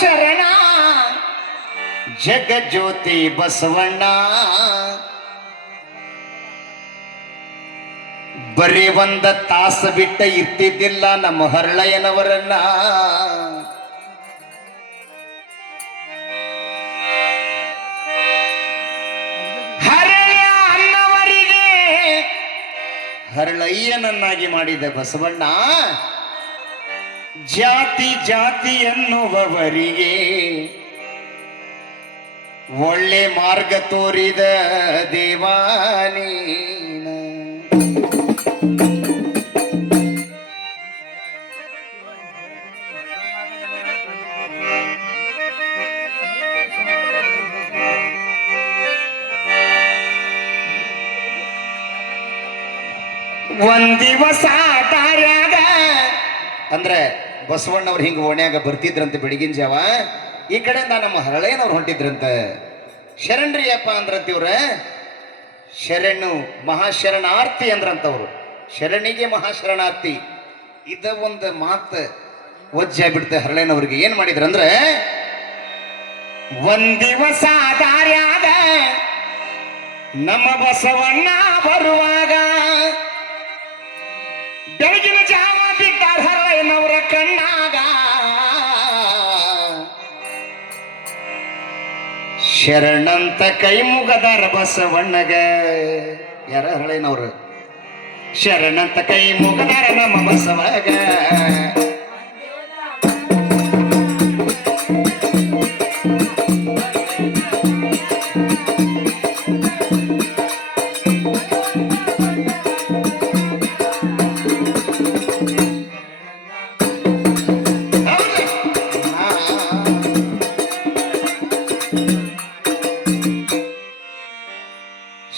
ಶರಣ ಜಗಜ್ಯೋತಿ ಬಸವಣ್ಣ ಬರೀ ಒಂದ ತಾಸ ಬಿಟ್ಟ ಇರ್ತಿದ್ದಿಲ್ಲ ನಮ್ಮ ಹರಳಯ್ಯನವರನ್ನ. ಹರಳ ಅನ್ನವರಿಗೆ ಹರಳಯ್ಯನನ್ನಾಗಿ ಮಾಡಿದ ಬಸವಣ್ಣ ಜಾತಿ ಜಾತಿ ಎನ್ನುವವರಿಗೆ ಒಳ್ಳೆ ಮಾರ್ಗ ತೋರಿದ ದೇವಾನೀನ. ಒಂದಿವಸ ದಾರ್ಯಾಗ ಅಂದ್ರೆ ಬಸವಣ್ಣವ್ರು ಹಿಂಗ ಓಣ್ಯಾಗ ಬರ್ತಿದ್ರಂತೆ ಬೆಳಗಿನ ಜಾವ. ಈ ಕಡೆಯಿಂದ ನಮ್ಮ ಹರಳಯ್ಯನವ್ರು ಹೊಂಟಿದ್ರಂತ. ಶರಣ್ರಿಯಪ್ಪ ಅಂದ್ರಂತ ಇವ್ರ. ಶರಣು ಮಹಾಶರಣಾರ್ಥಿ ಅಂದ್ರಂತವ್ರು. ಶರಣಿಗೆ ಮಹಾಶರಣಾರ್ಥಿ. ಇದ ಒಂದು ಮಾತು ಒಜ್ಜ ಬಿಡ್ತೆ ಹರಳಯ್ಯನವ್ರಿಗೆ. ಏನ್ ಮಾಡಿದ್ರಂದ್ರೆ ಒಂದಿವಸ ದಾರ್ಯಾಗ ನಮ್ಮ ಬಸವಣ್ಣ ಬರುವಾಗ ಬೆಳಗಿನ ಜಾವ ಬಿಟ್ಟಾರ ಹರಳಯ್ಯನವರ ಕಣ್ಣಾಗ. ಶರಣಂತ ಕೈ ಮುಗದಾರ ಬಸವಣ್ಣಗ. ಯಾರ ಹರಳಯ್ಯನವ್ರು? ಶರಣಂತ ಕೈ ಮುಗದಾರ ನಮ್ಮ ಬಸವಗ.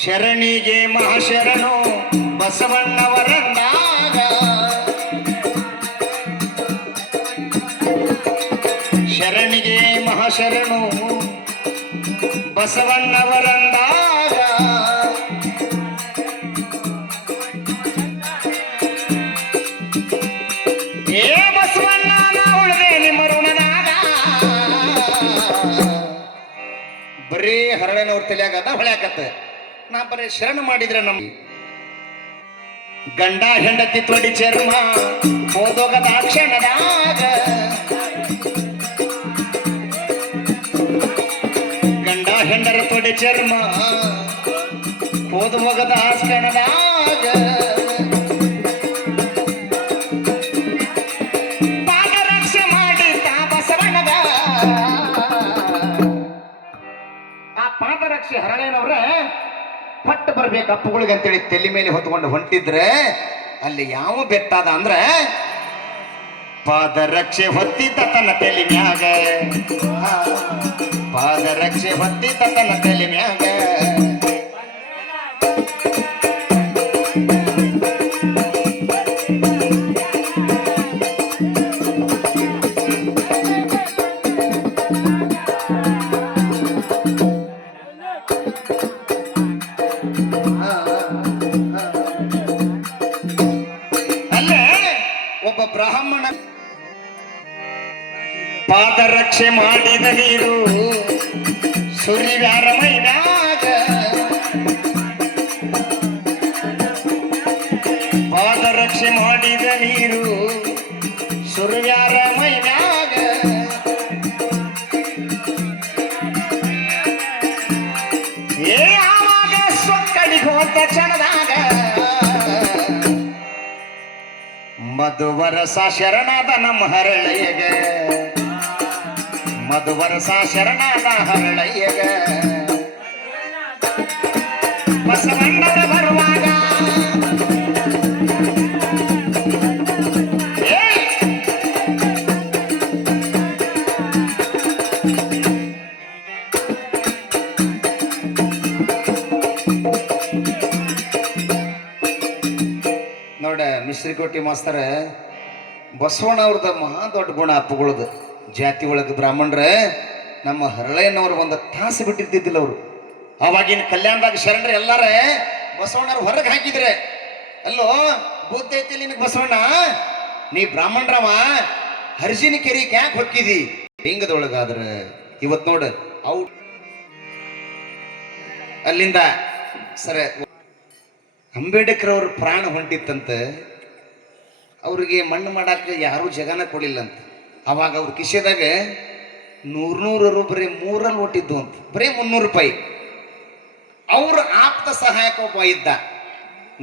ಶರಣಿಗೆ ಮಹಾಶರಣು ಬಸವಣ್ಣವರಂದಾಗ. ಶರಣಿಗೆ ಮಹಾಶರಣು ಬಸವಣ್ಣವರಂದಾಗ. ಏ ಬಸವಣ್ಣ ನಾ ಉಳಿದೆ ನಿಮ್ಮ ಋಣನಾಗ. ಬರೀ ಹರಳನವ್ರ ತಲೆಯಾಗದ ಹೊಳ್ಯಾಕತ್ತ. ನಾ ಬರೀ ಶರಣ ಮಾಡಿದ್ರೆ ನಮ್ ಗಂಡ ಹೆಂಡತಿ ತೊಡಿ ಚರ್ಮ ಓದೋಗದ ಕ್ಷಣದಾಗ. ಗಂಡ ಹೆಂಡರ ತೊಡಿ ಚರ್ಮ ಓದು ಹೋಗದ ಕ್ಷಣದಾಗ. ಪಾದರಕ್ಷೆ ಮಾಡಿ ತಾ ಬಸವಣ್ಣಗ. ಆ ಪಾದರಕ್ಷೆ ಹರಳಯ್ಯನವ್ರ ಪಟ್ಟು ಬರ್ಬೇಕು ಅಪ್ಪುಗಳಿಗೆ ಅಂತೇಳಿ ತಲೆ ಮೇಲೆ ಹೊತ್ಕೊಂಡು ಹೊಂಟಿದ್ರೆ ಅಲ್ಲಿ ಯಾವ ಬೆಟ್ಟಾದ ಅಂದ್ರೆ ಪಾದರಕ್ಷೆ ಹೊತ್ತಿದ್ದ ತನ್ನ ತಲೆ ಮ್ಯಾಗ. ಪಾದರಕ್ಷೆ ಹೊತ್ತಿದ್ದ ತನ್ನ ತಲೆ ಮ್ಯಾಗ. ಒಬ್ಬ ಬ್ರಾಹ್ಮಣ ಪಾದರಕ್ಷೆ ಮಾಡಿದ ನೀರು ಸುರಿವ್ಯಾರ ಮೈನಾಗ. ಪಾದರಕ್ಷೆ ಮಾಡಿದ ನೀರು ಸುರಿವ್ಯಾರ ಮೈನಾಗ. ಏ ಆವಾಗ ಸೊಕ್ಕಡಿಗೆ ಹೋದ ಕ್ಷಣದಾಗ ಮಧುವರಸ ಶರಣಾದ ನಮ್ಮ ಹರಳಯ್ಯಗ. ಮಧುವರಸ ಶರಣಾದ ಹರಳಯ್ಯಗ. ಬಸವಣ್ಣರ ಬರುವಾಗ ನೋಡ ಮಿಶ್ರಿಕೋಟಿ ಮಾಸ್ತರ ಬಸವಣ್ಣವ್ರದ ಮಹಾ ದೊಡ್ಡ ಗುಣ ಅಪ್ಪುಗಳದು. ಜಾತಿ ಒಳಗೆ ಬ್ರಾಹ್ಮಣರ ನಮ್ಮ ಹರಳಯ್ಯನವ್ರು ಒಂದು ತಾಸು ಬಿಟ್ಟಿರ್ತಿದ್ದಿಲ್ಲ ಅವರು. ಅವಾಗಿನ ಕಲ್ಯಾಣದಾಗ ಶರಣರು ಎಲ್ಲಾರ ಬಸವಣ್ಣವ್ರು ಹೊರಗೆ ಹಾಕಿದ್ರೆ ಅಲ್ಲೋ ಬುದ್ಧ ಐತಿ ನಿನಗೆ ಬಸವಣ್ಣ, ನೀ ಬ್ರಾಹ್ಮಣರವ ಹರ್ಜಿನ ಕೆರಿಕ್ ಯಾಕೆ ಹೊಕ್ಕಿದಿ? ಲಿಂಗದೊಳಗಾದ್ರ ಇವತ್ ನೋಡ ಅವು ಅಲ್ಲಿಂದ ಸರ ಅಂಬೇಡ್ಕರ್ ಅವ್ರ ಪ್ರಾಣ ಹೊಂಟಿತ್ತಂತ ಅವ್ರಿಗೆ ಮಣ್ಣು ಮಾಡಾಕ ಯಾರು ಜಗನ ಕೊಡಿಲ್ಲಂತ. ಅವಾಗ ಅವ್ರ ಕಿಶೆದಾಗ 100 ಬರೀ 3 ಹೊಟ್ಟಿದ್ದು ಅಂತ, ಬರೀ 300 ರೂಪಾಯಿ. ಅವ್ರ ಆಪ್ತ ಸಹಾಯಕ ಒಬ್ಬ ಇದ್ದ,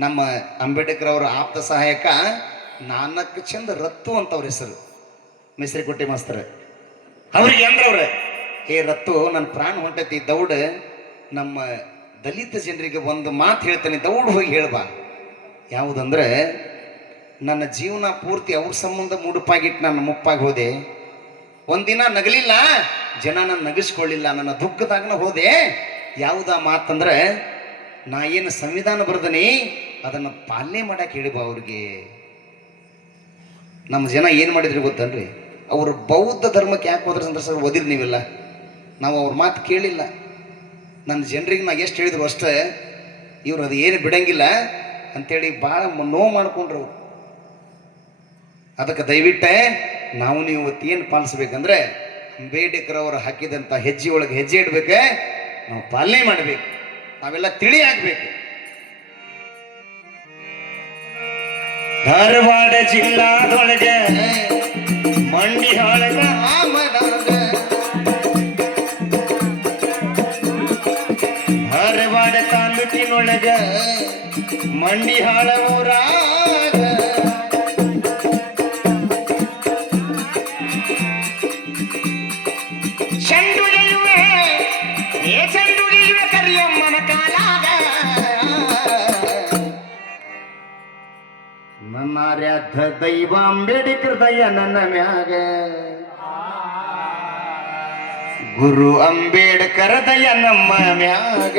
ನಮ್ಮ ಅಂಬೇಡ್ಕರ್ ಅವರ ಆಪ್ತ ಸಹಾಯಕ ನಾನಕ್ ಚಂದ ರತ್ತು ಅಂತ ಅವ್ರ ಹೆಸರು, ಮಿಸ್ರಿಕೊಟ್ಟಿ ಮಾಸ್ತರ. ಅವ್ರಿಗೆ ಅಂದ್ರವ್ರ, ಹೇ ರತ್ತು, ನನ್ನ ಪ್ರಾಣ ಹೊಂಟೈತಿ, ದೌಡ್ ನಮ್ಮ ದಲಿತ ಜನರಿಗೆ ಒಂದು ಮಾತು ಹೇಳ್ತಾನೆ, ದೌಡ್ ಹೋಗಿ ಹೇಳ್ಬಾ. ಯಾವುದಂದ್ರೆ, ನನ್ನ ಜೀವನ ಪೂರ್ತಿ ಅವ್ರ ಸಂಬಂಧ ಮುಡುಪಾಗಿಟ್ಟು ನಾನು ಮುಪ್ಪಾಗಿ ಹೋದೆ. ಒಂದಿನ ನಗಲಿಲ್ಲ, ಜನ ನನ್ನ ನಗಿಸ್ಕೊಳ್ಳಿಲ್ಲ, ನನ್ನ ದುಃಖದಾಗನ ಹೋದೆ. ಯಾವುದ ಮಾತಂದ್ರೆ, ನಾ ಏನು ಸಂವಿಧಾನ ಬರ್ದನಿ ಅದನ್ನು ಪಾಲನೆ ಮಾಡಕ್ಕೆ ಹೇಳಿಬಾ ಅವ್ರಿಗೆ. ನಮ್ಮ ಜನ ಏನು ಮಾಡಿದ್ರಿ ಗೊತ್ತನ್ರಿ, ಅವರು ಬೌದ್ಧ ಧರ್ಮಕ್ಕೆ ಯಾಕೆ ಹೋದ್ರೆ ಅಂದ್ರೆ ಸರ್ ಓದಿರಿ ನೀವೆಲ್ಲ, ನಾವು ಅವ್ರ ಮಾತು ಕೇಳಿಲ್ಲ. ನನ್ನ ಜನರಿಗೆ ನಾ ಎಷ್ಟು ಹೇಳಿದ್ರು ಅಷ್ಟೇ, ಇವ್ರು ಅದು ಏನು ಬಿಡಂಗಿಲ್ಲ ಅಂತೇಳಿ ಭಾಳ ನೋವು ಮಾಡ್ಕೊಂಡ್ರು. ಅದಕ್ಕೆ ದಯವಿಟ್ಟೆ ನಾವು ನೀವು ಏನು ಪಾಲಿಸ್ಬೇಕಂದ್ರೆ, ಅಂಬೇಡ್ಕರ್ ಅವರು ಹಾಕಿದಂಥ ಹೆಜ್ಜೆ ಒಳಗೆ ಹೆಜ್ಜೆ ಇಡ್ಬೇಕೆ, ನಾವು ಪಾಲನೆ ಮಾಡಬೇಕು, ನಾವೆಲ್ಲ ತಿಳಿ ಆಗ್ಬೇಕು. ಧಾರವಾಡ ಜಿಲ್ಲಾದೊಳಗೆ ಮಂಡಿಹಾಳಗ ಆಮದಾಗ, ಧಾರವಾಡ ತಾಲೂಕಿನೊಳಗ ಮಂಡಿಹಾಳ ಊರಾಗ ಚಂಡುಗಿಯುವೆ ಕರಿಯಮ್ಮನ ಕಾಲಾಗ, ನನ್ನಾರ್ಯಾಧ ದೈವ ಅಂಬೇಡ್ಕರ್ ದಯ ನನ್ನ ಮ್ಯಾಗ, ಗುರು ಅಂಬೇಡ್ಕರ್ ದಯ ನಮ್ಮ ಮ್ಯಾಗ.